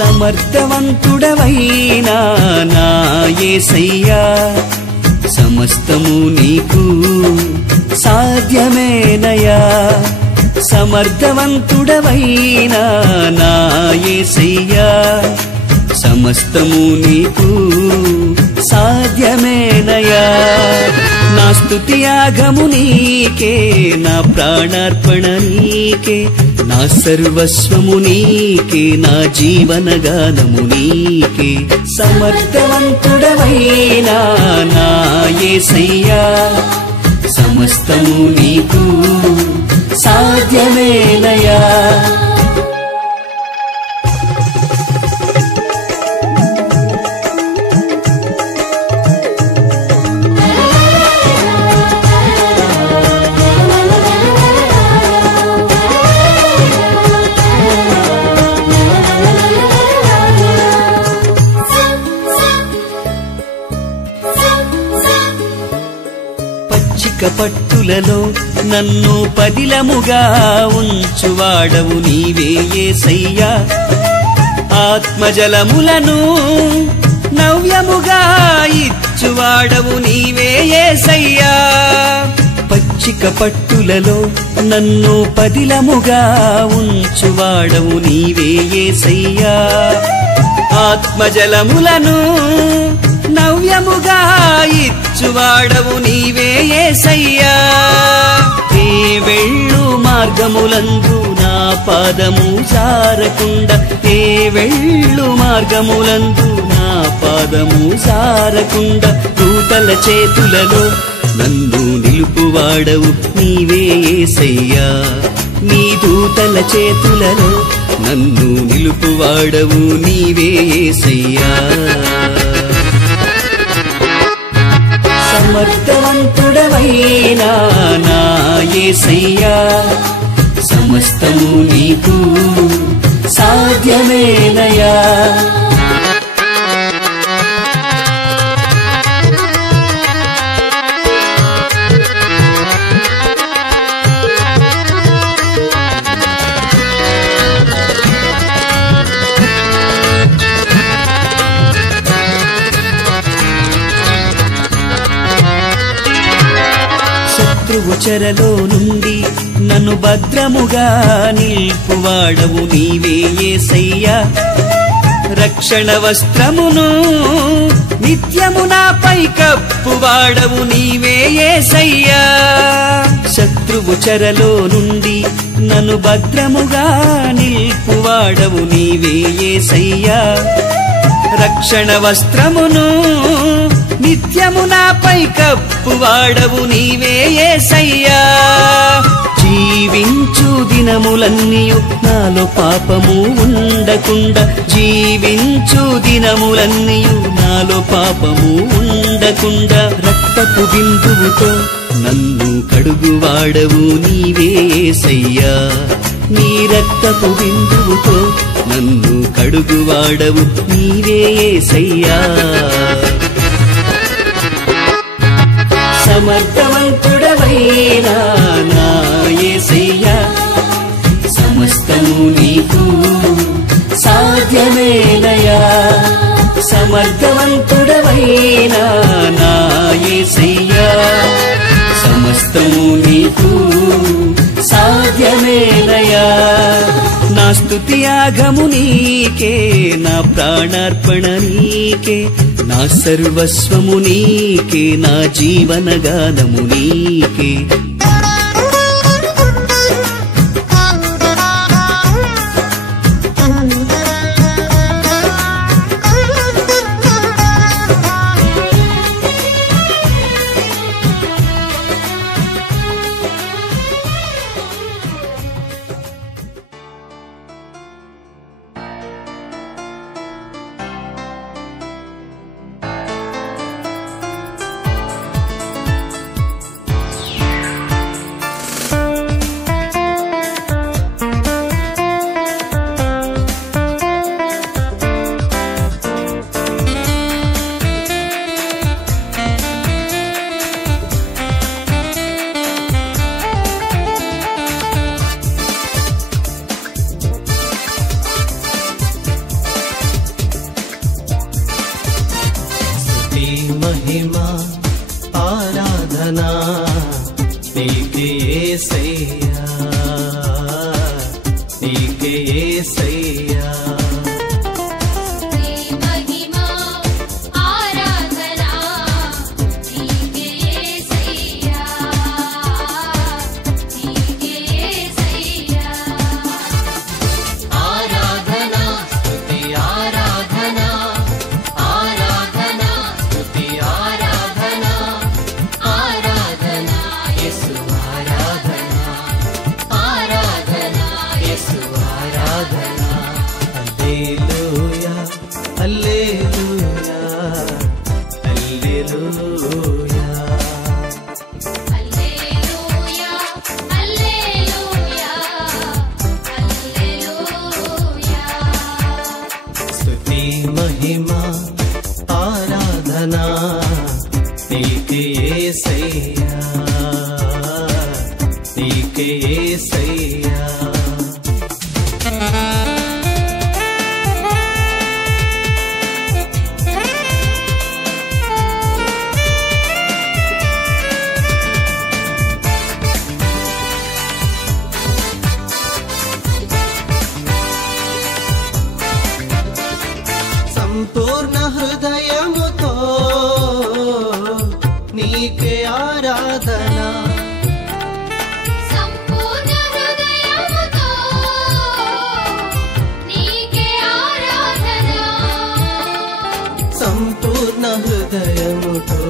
సమర్థవంతుడవైనా నా యేసయ్యా సమస్తము నీకు సాధ్యమేనయా సమర్థవంతుడవైనా నా యేసయ్యా సమస్తము నీకు సాధ్యమేనయా నా స్తుతి యాగము నీకే నా ప్రాణార్పణ నీకే నా సర్వస్వము నీకే నా జీవనగానము నీకే సమర్థవంతుడవైనా నా యేసయ్యా సమస్తము నీకు సాధ్యమేనయా పట్టులలో నన్ను పదిలముగా ఉంచువాడవు నీవే యేసయ్యా ఆత్మజలములను నవ్యముగా ఇచ్చువాడవు నీవే యేసయ్యా పచ్చిక పట్టులలో నన్ను పదిలముగా ఉంచువాడవు నీవే యేసయ్యా ఆత్మజలములను నవ్యముగా ఇచ్చువాడవు నీవే యేసయ్యా నీ వెళ్ళు మార్గములందు నా పాదము జారకుండా నీ వెళ్ళు మార్గములందు నా పాదము జారకుండా దూతల చేతులలో నన్ను నిలుపువాడవు నీవే యేసయ్యా నీ దూతల చేతులలో నన్ను నిలుపువాడవు నీవే యేసయ్యా సమర్థవంతుడవైనా నా యేసయ్యా సమస్తము నీకు సాధ్యమేనయా శత్రువు చెరలో నుండి నన్ను భద్రముగా నిల్పువాడవు నీవే యేసయ్యా రక్షణ వస్త్రమును నిత్యము నాపై కప్పువాడవు నీవే యేసయ్యా శత్రువు చెరలో నుండి నన్ను భద్రముగా నిల్పువాడవు నీవే యేసయ్యా రక్షణ వస్త్రమును నిత్యము నాపై కప్పువాడవు నీవే యేసయ్యా జీవించు దినములన్నీయు నాలో పాపము ఉండకుండా జీవించు దినములన్నీయు నాలో పాపము ఉండకుండా రక్తపు బిందువుతో నన్ను కడుగువాడవు నీవే యేసయ్యా నీ రక్తపు బిందువుతో నన్ను కడుగువాడవు నీవే యేసయ్యా సమర్థవంతుడవైనా నా యేసయ్యా సమస్తము నీకు సాధ్యమేనయా సమర్థవంతుడవైనా నా యేసయ్యా సమస్తము నీకు సాధ్యమేనయా నా స్తుతి యాగము నీకే నా ప్రాణార్పణ నీకే నా సర్వస్వము నీకే నా జీవనగానము నీకే స్తుతి మహిమా ఆరాధనా నీకే యేసయ్యా, నీకే యేసయ్యా. హల్లెలూయా, హల్లెలూయా, హల్లెలూయా, హల్లెలూయా, హల్లెలూయా. స్తుతి మహిమా ఆరాధనా నీకే యేసయ్యా, నీకే యేసయ్యా. సంపూర్ణ హృదయముతో నీకే ఆరాధన, సంపూర్ణ హృదయముతో నీకే ఆరాధన, సంపూర్ణ హృదయముతో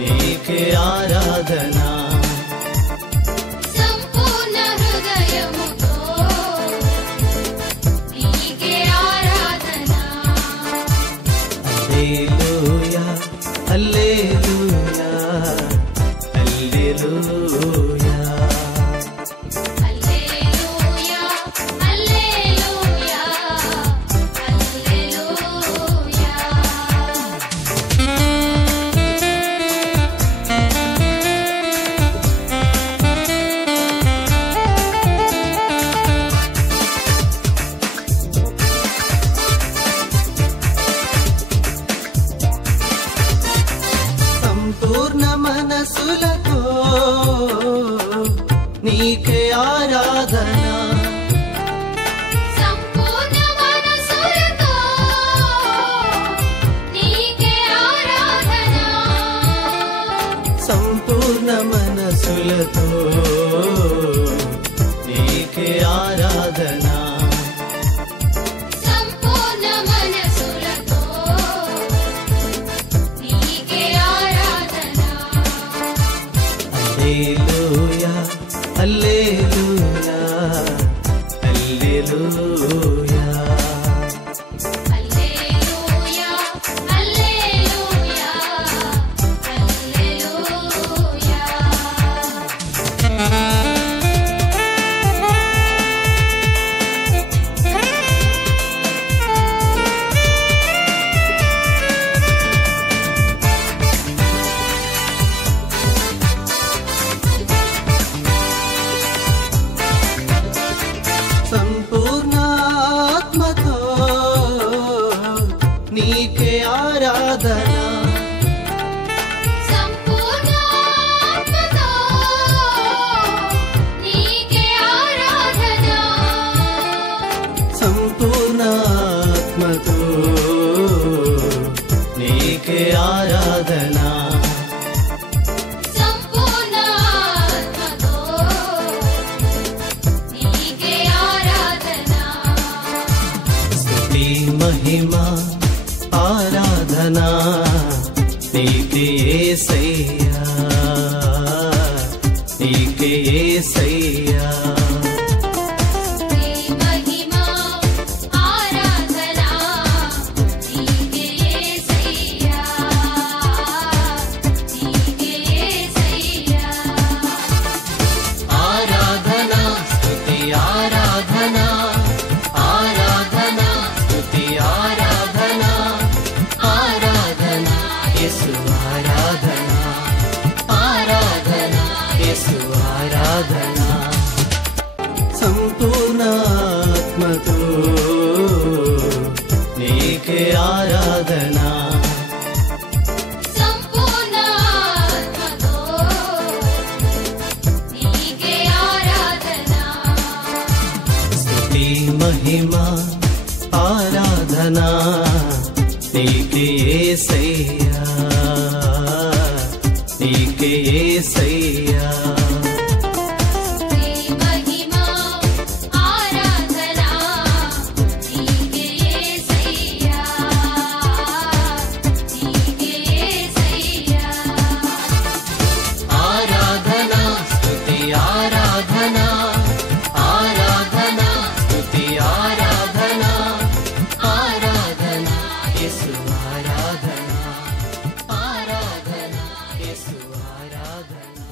నీకే ఆరాధన. సంపూర్ణ హృదయముతో నీకే ఆరాధన. హల్లెలూయా, హల్లెలూయా, హల్లెలూయా, హల్లెలూయా, హల్లెలూయా, హల్లెలూయా. సంపూర్ణ మనసులతో నీకే ఆరాధన, సంపూర్ణ మనసులతో నీకే ఆరాధన, సంపూర్ణ మనసులతో నీకే ఆరాధన. సంపూర్ణ మనసులతో నీకే ఆరాధన. హల్లెలూయా, హల్లెలూయా, హల్లెలూయా, హల్లెలూయా, హల్లెలూయా, హల్లెలూయా. సంపూర్ణ ఆత్మతో నీకే ఆరాధన, సంపూర్ణ ఆత్మతో నీకే ఆరాధన, సంపూర్ణ ఆత్మతో నీకే ఆరాధన. సంపూర్ణ ఆత్మతో నీకే ఆరాధన. స్తుతి మహిమా ఆరాధనా నీకే యేసయ్యా, నీకే యేసయ్యా. నీ మహిమా ఆరాధన నీకే యేసయ్యా, నీకే యేసయ్యా. ఆరాధనా స్తుతి ఆరాధనా, ఆరాధనా స్తుతి ఆరాధనా, ఆరాధనా యేసు ఆరాధనా, ఆరాధనా యేసు ఆరాధనా. ఆరాధన సంపూర్ణ ఆత్మతో నీకే ఆరాధన స్తుతి మహిమ ఆరాధన నీకే యేసయ్యా నీకే యేసయ్యా మహిమా ఆరాధన నీకే యేసయ్యా నీకే యేసయ్యా ఆరాధన స్తుతి ఆరాధన ఆరాధన స్తుతి ఆరాధన ఆరాధన యేసు ఆరాధన ఆరాధన యేసు ఆరాధన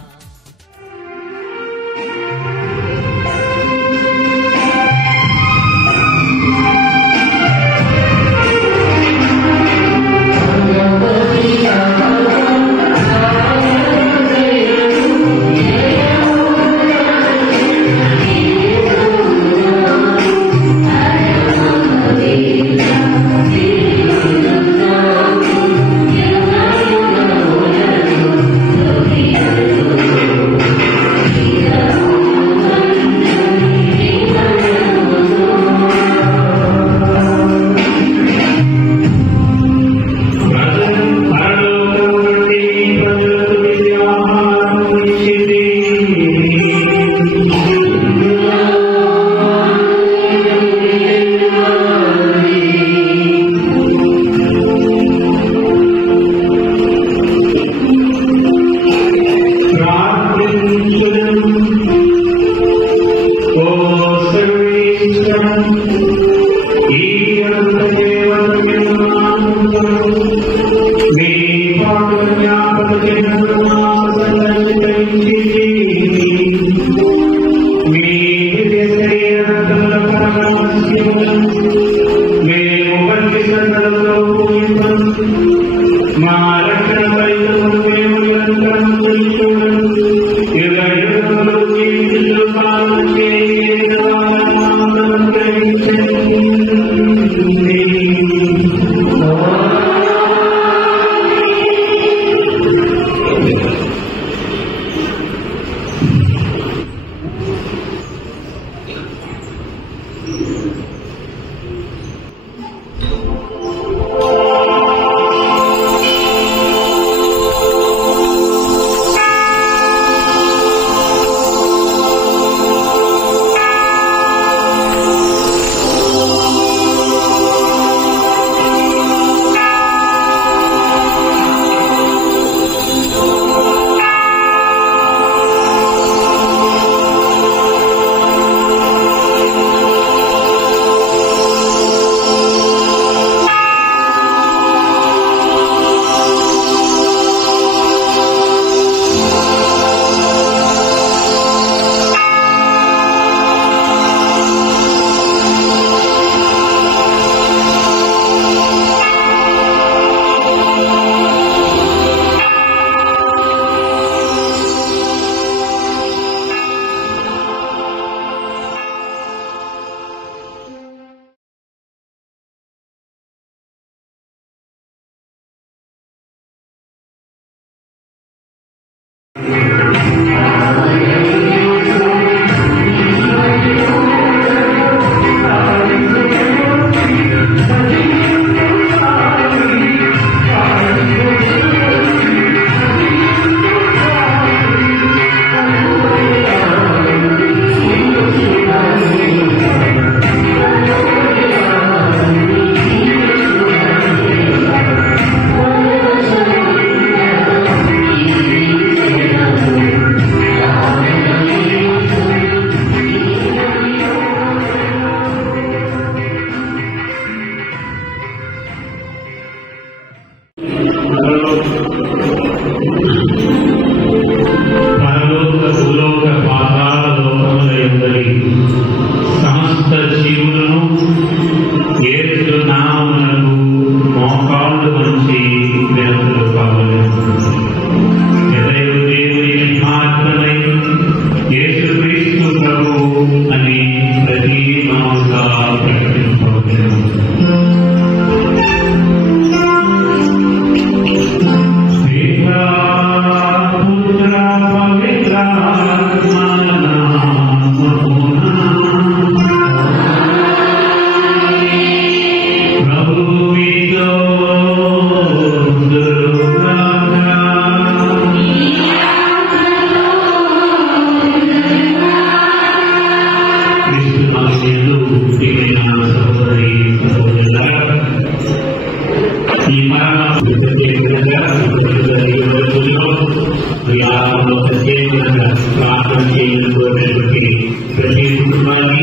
ప్రతి మానవుగా ప్రకటింపబడెను. ఈ ప్రత్యేకంగా ప్రత్యేకంగా ప్రార్థన చేయబోయేటువంటి ప్రతి కుటుంబాన్ని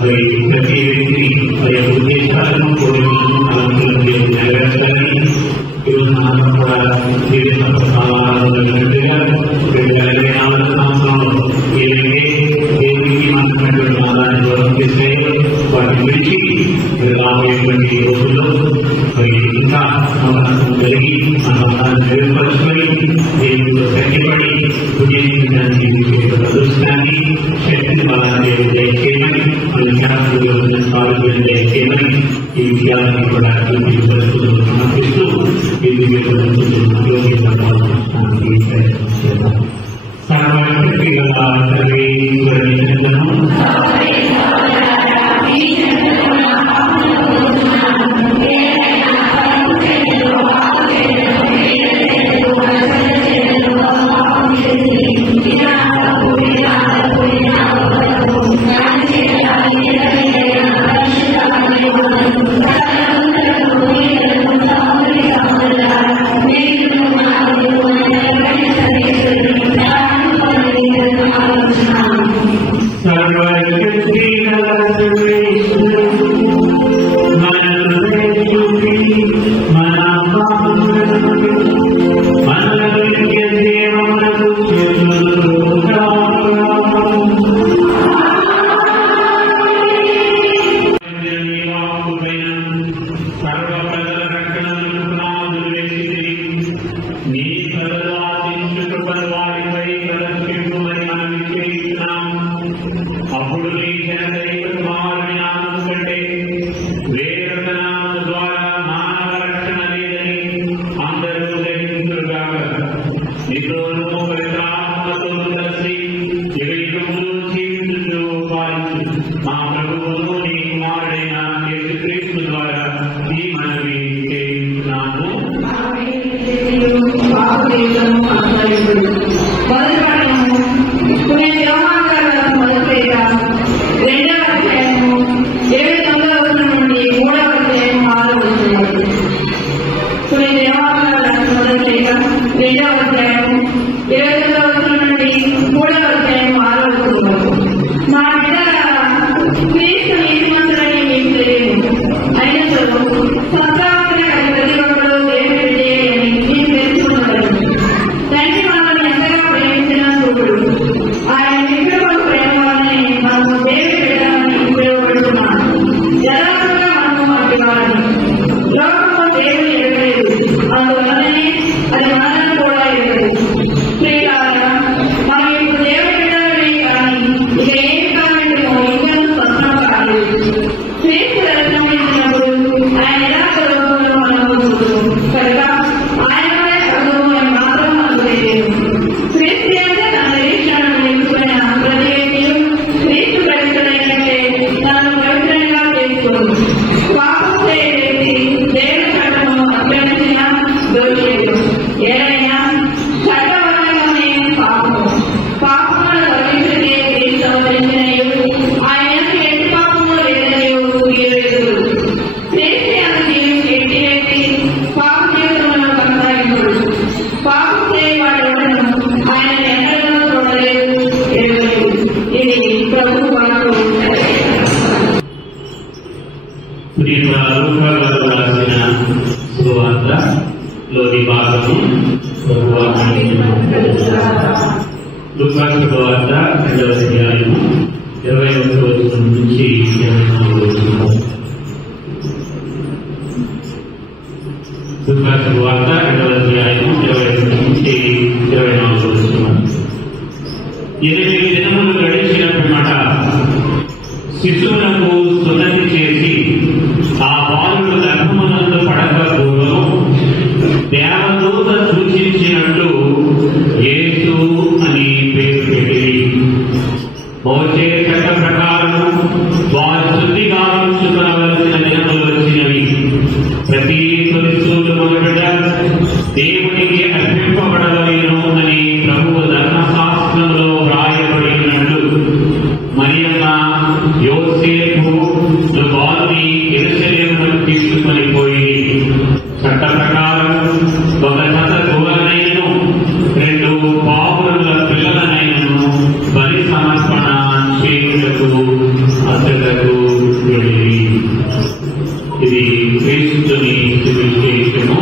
మరి ప్రతి వ్యక్తి మరి ఉద్దేశాలను కోరికలను ఆలోచనలు నెరవేర్చాలని ఈరోజు మనం కూడా సంవత్సరంలో ఏదైతే దేవుడికి మనకున్నటువంటి ఆదాయాన్ని దూరం చేస్తే వాటిని విడిచి రాబోయేటువంటి రోజుల్లో మరి ఇంకా అవకాశం కలిగి మన ఆదాయాన్ని మెరుగుపరుచుకొని దేవుడితో కట్టిపడి ఉద్దేశించడానికి అదృష్టాన్ని శక్తిని బలాన్ని దయచేయమని మన శాస్త్రంలో పాల్గొని దయచేయమని ఈ విషయాన్ని కూడా సమర్పిస్తూ శిశువులకు సున్నతి చేసి ఆ బాలుడు గర్భమునందు పడక పూర్వము దేవదూత సూచించినట్లు యేసు అని పేరు పెట్టి మోషే చట్ట ప్రకారం వారు శుద్ధిగా ఉంచుకోవలసిన దినములు వచ్చినవి. ప్రతి తొలిసూలు మొదట దేవునికి అర్పింపబడవలేను అని ప్రభువు ధర్మశాస్త్రంలో వ్రాయబడినట్లు మరియమ్మ యోసేపు వారిని యెరూషలేమునకు తీసుకొని పోయి చట్ట ప్రకారం ఒక జత గోరనైను 2 పావుల పిల్లలనైను బలి సమర్పణ చేయుటకు అతడకు వెళ్ళి. ఇది క్రీస్తుని సువిశేషము.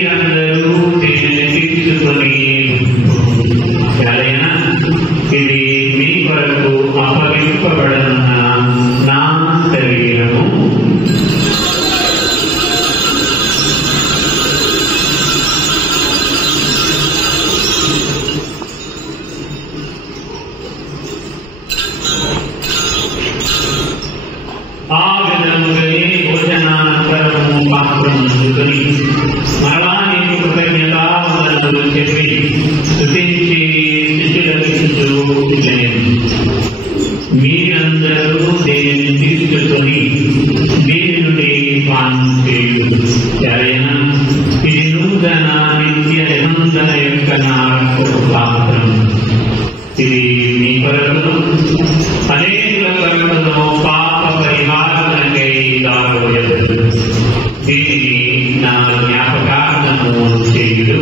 మీరందరూ దీనిని తీసుకొని సరేనా? ఇది మీ కొరకు అప్పగింపబడనున్న నా శరీరము. ఆ విధముగా భోజనానంతరము పాత్రము అందుకొని మరలా నీకు కృతజ్ఞతావందనములు చెప్పి స్తుతించి శిష్యులకు మీరందరూ దీనిని తీసుకొని దీని నుండి పానం చేయుడు. సరేనా? ఇది నూతన నిత్య నిబంధన యొక్క నా పాత్రం. ఇది మీ కొరకు అనేకుల కొరకును పాప పరిహారమునకై దారవేయుడు. దీనిని నా జ్ఞాపకార్థము చేయుడు.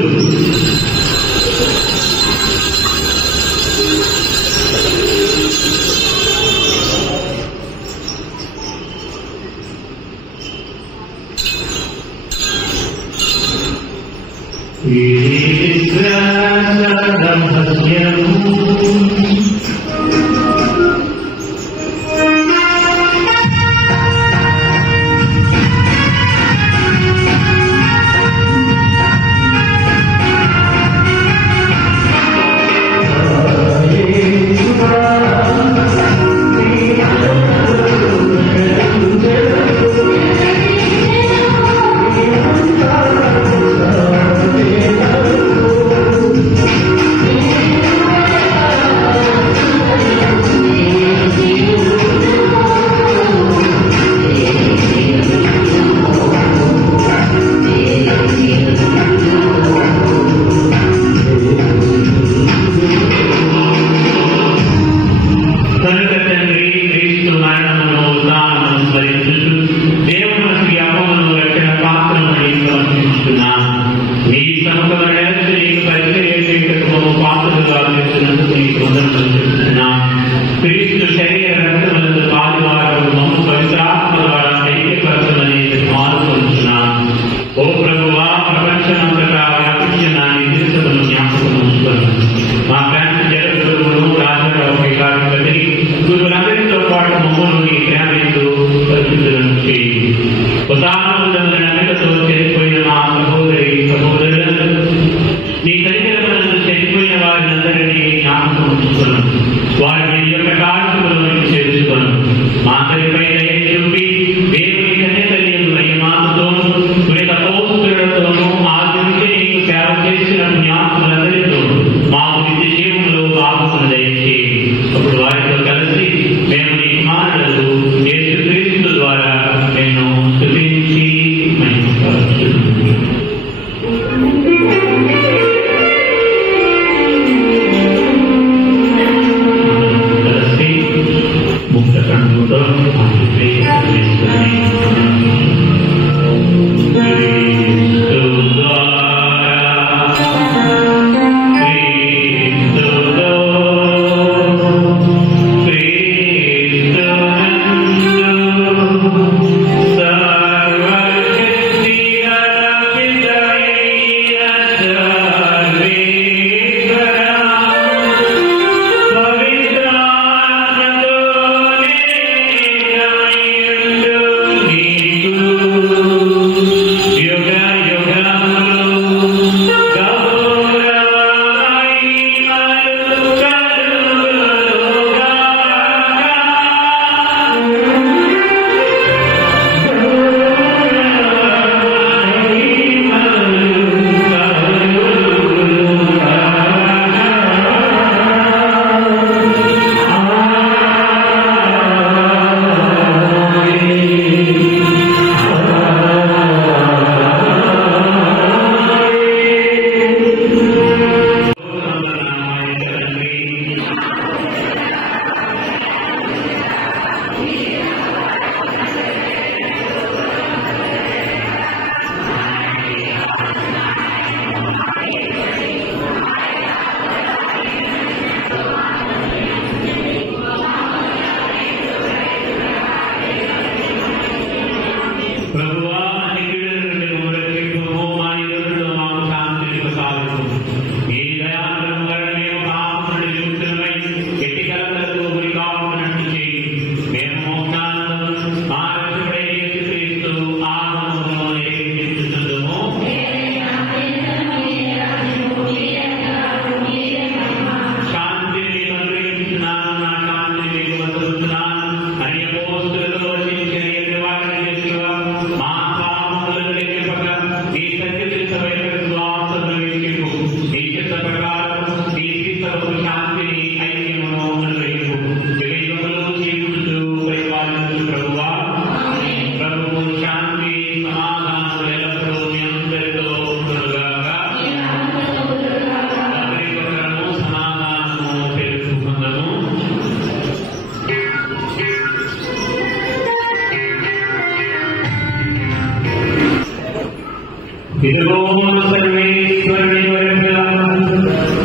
ఇదిగో సర్వేశ్వరుని వరగా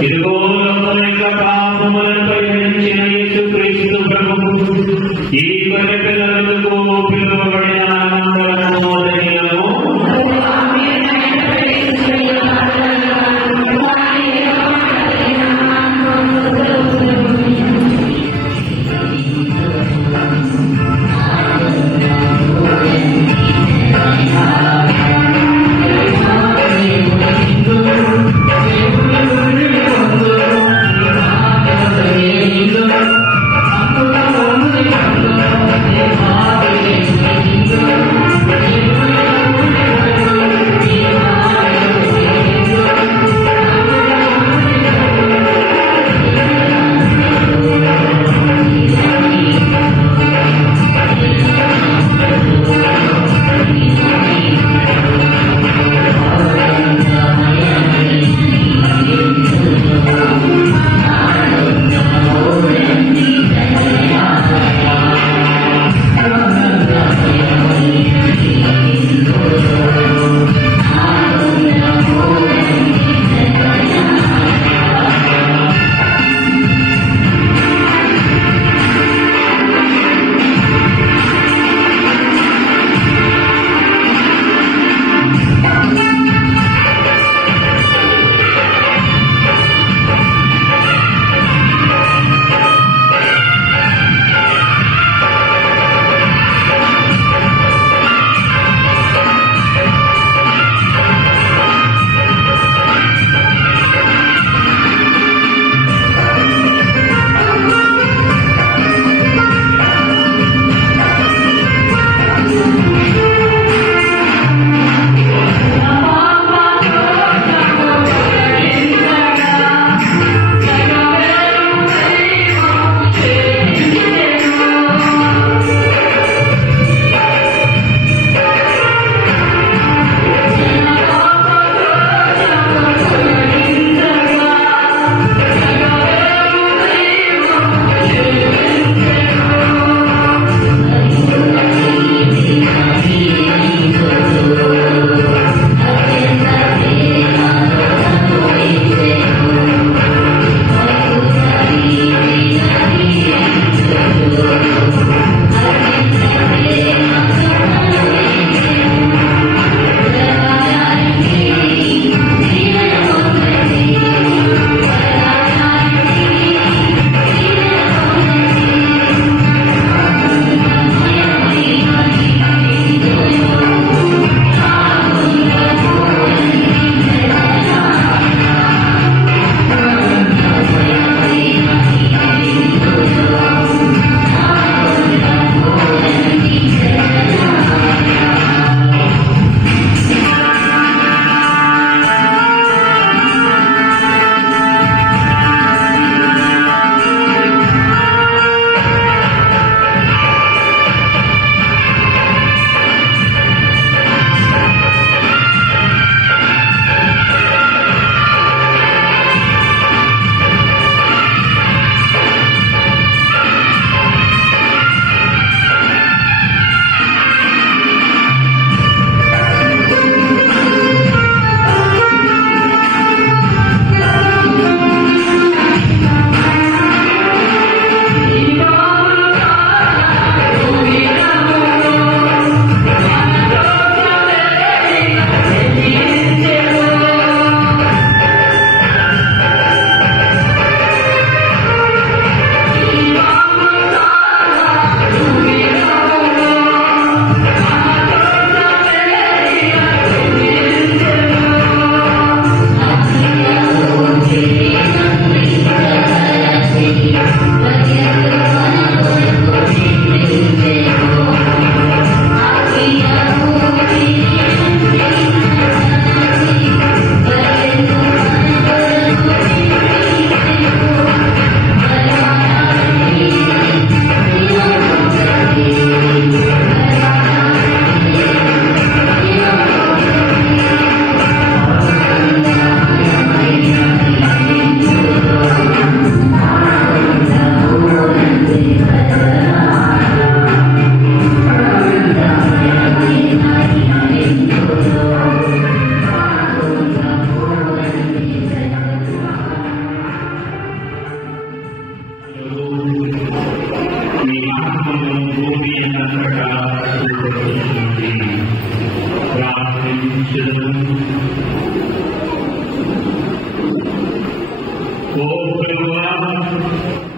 ఇదిగో లోకమైన పాపములను పరిహరించిన యేసుక్రీస్తు ప్రభువు ఈ గొర్రె పిల్లలకు పిలువబడిన ఆనందము Thank you.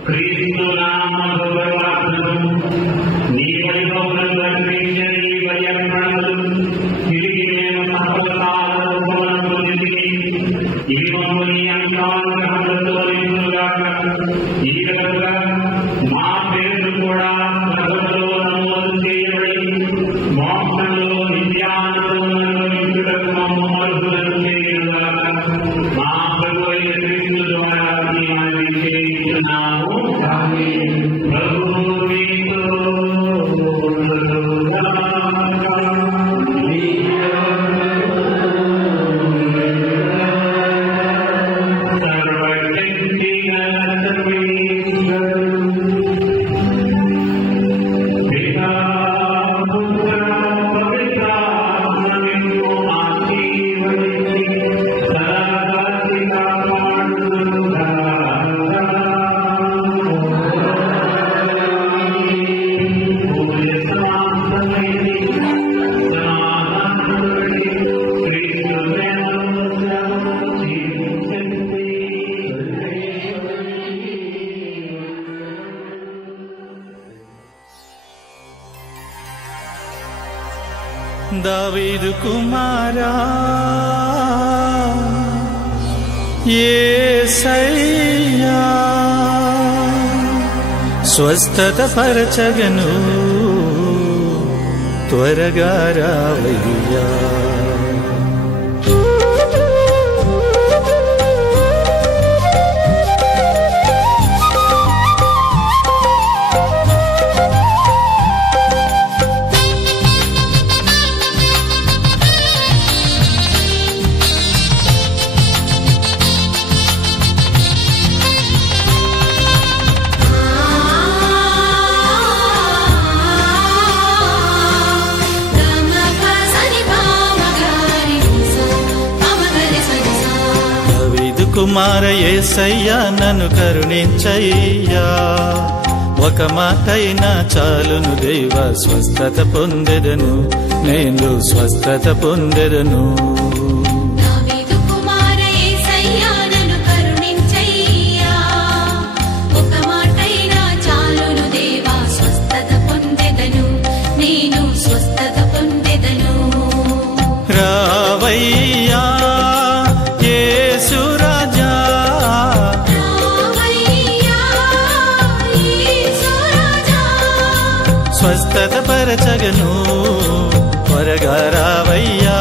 క్రీస్తు నామమున భగవానుడు నీ వైభవములను వర్ణించని నీ వయ్యప్రణములు తిరిగి మేము సఫలతాలను పొందితిమి. ఇవి మమ్మల్ని అంశానుగ్రహములతో నిండుగాక. ఈ విధముగా మా పేర్లు కూడా సర్వలో నమోదు చేయబడి మోక్షంలో నిత్యానందమును అనుభవించుటకు మమ్ము అర్హులను చేయుగాక. మా ప్రభువు అయిన క్రీస్తు ద్వారా ఈ మనవి చేయుచున్నాము. ప్రభువు మీతో దావీదు కుమారా యేసయ్యా స్వస్థత పరచగను త్వరగా రావయ్యా. కుమార యేసయ్యా నన్ను కరుణించయ్యా. ఒక మాటైనా చాలును దేవా స్వస్థత పొందెదను, నేను స్వస్థత పొందెదను. రావయ్యా స్వస్థత పరచగను త్వరగా రావయ్యా.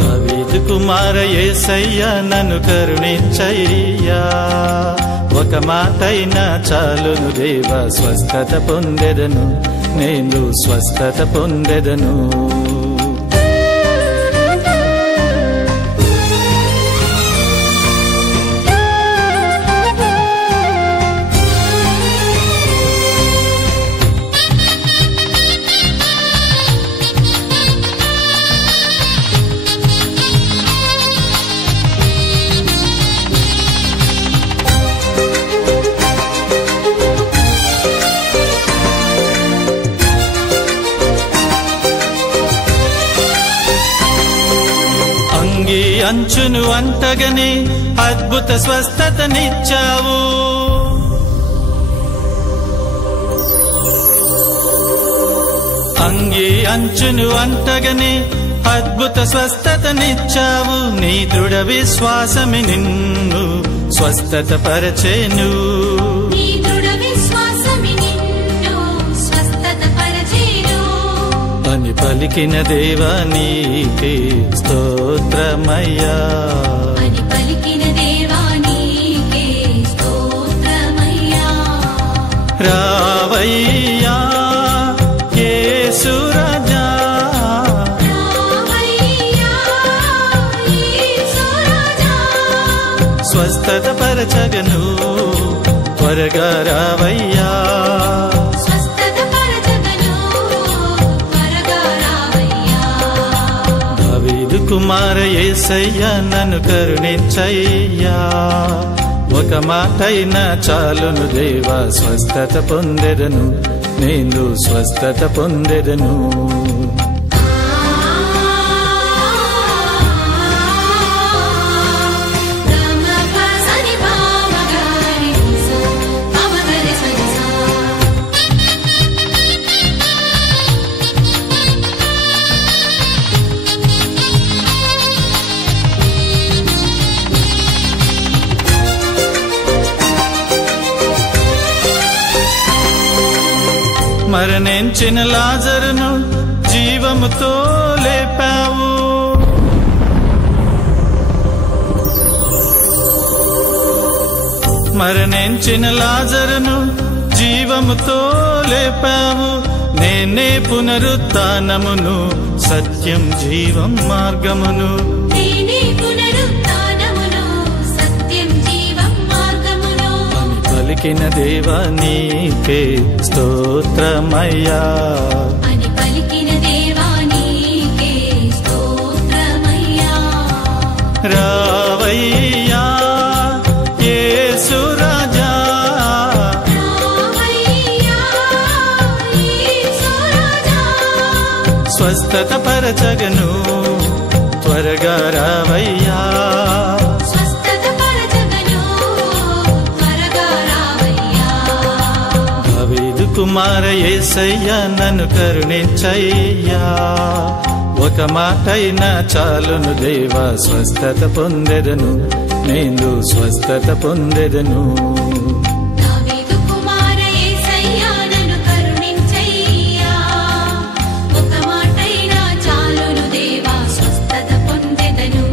దావీదు కుమార యేసయ్యా నన్ను కరుణించయ్యా. ఒక మాటైనా చాలును దేవా స్వస్థత పొందెదను, నేను స్వస్థత పొందెదను. అంచును అంటగని అద్భుత స్వస్థతనిచ్చావు. అంగి అంచును అంటగని అద్భుత స్వస్థతనిచ్చావు. నీ దృఢ విశ్వాసమి నిన్ను స్వస్థత పరచెను. అని పలికిన దేవా నీకే స్తోత్రమయ్యా. రావయ్యా యేసు రాజా, స్వస్థత పరచగను త్వరగా రావయ్యా. దావీదు కుమార యేసయ్యా నన్ను కరుణించయ్యా. ఒక మాటైనా చాలును దేవా స్వస్థత పొందెదను, నేను స్వస్థత పొందెదను. మరణించిన లాజరును జీవముతో లేపావు. మరణించిన లాజరును జీవముతో లేపావు. నేనే పునరుత్థానమును సత్యం జీవం మార్గమును. నేనే పునరుత్థానమును సత్యం జీవం మార్గమును అని పలికిన దేవా నీకే స్తోత్రమయ్యా. అని పలికిన దేవా నీకే స్తోత్రమయ్యా. రావయ్యా యేసు రాజా, రావయ్యా యేసు రాజా. స్వస్థత పరచగను త్వరగా రావయ్యా. స్వస్థత పరచగను త్వరగా రావయ్యా. దావీదు కుమార యేసయ్యా నన్ను కరుణించయ్యా. ఒక మాటైనా చాలును దేవా, స్వస్థత పొందెదను నేను స్వస్థత పొందెదను. దావీదు కుమార యేసయ్యా నన్ను కరుణించయ్యా. ఒక మాటైనా చాలును దేవా, స్వస్థత పొందెదను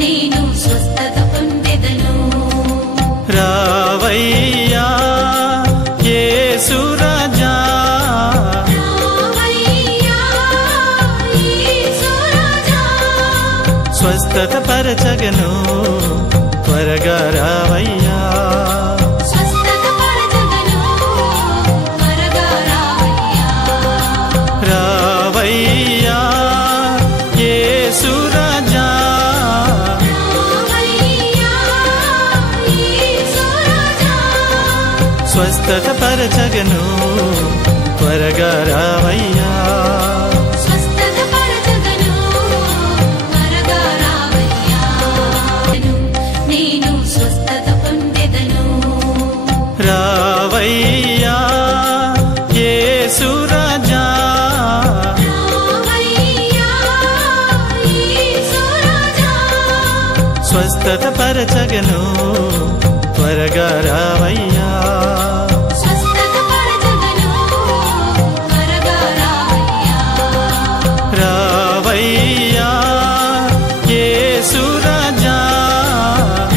నేను స్వస్థత పొందెదను. రావయ్యా యేసు రాజా, రావయ్యా యేసు రాజా. స్వస్థత పరచగను త్వరగా రావయ్యా. స్వస్థత పరచగను త్వరగా రావయ్యా. రావయ్యా యేసు రాజా, రావయ్యా యేసు రాజా. స్వస్థత పరచగను త్వరగా రావయ్యా. స్వస్థత పరచగను త్వరగా రావయ్యా. నేను స్వస్థత పొందెదను. రావయ్యా యేసు రాజా, రావయ్యా యేసు రాజా. స్వస్థత పరచగను త్వరగా రావయ్యా. స్వస్థత పరచగను త్వరగా రావయ్యా. రావయ్యా యేసు రాజా,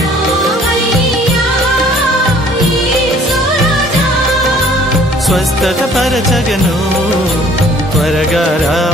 రావయ్యా యేసు రాజా. స్వస్థత పరచగను త్వరగా రావయ్యా.